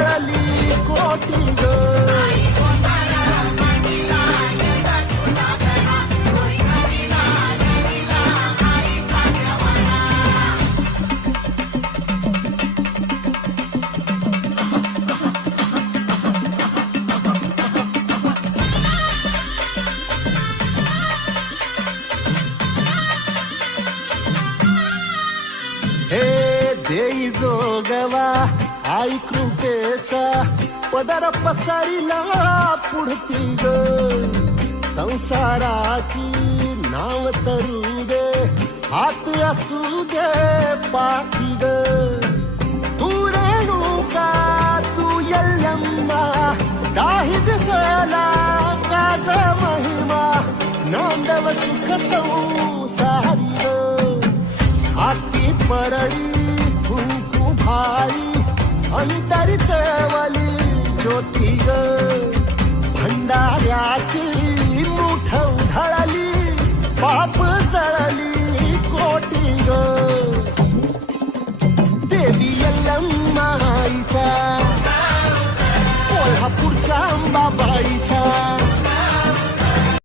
उधळली कोटी ग. हे देई जोगवा आई कृपेचा पदर पसरिला पुढती ग. संसाराची नाव तरू दे हात असू दे पाठी ग. तू रेणुका तू यल्लम्मा काही दिसला काज महिमा नांदव सुख संसारी ग. हाती परळी कुंकू भाई अंतरितवली ज्योती ग. भंडाऱ्याची मुठ उधळली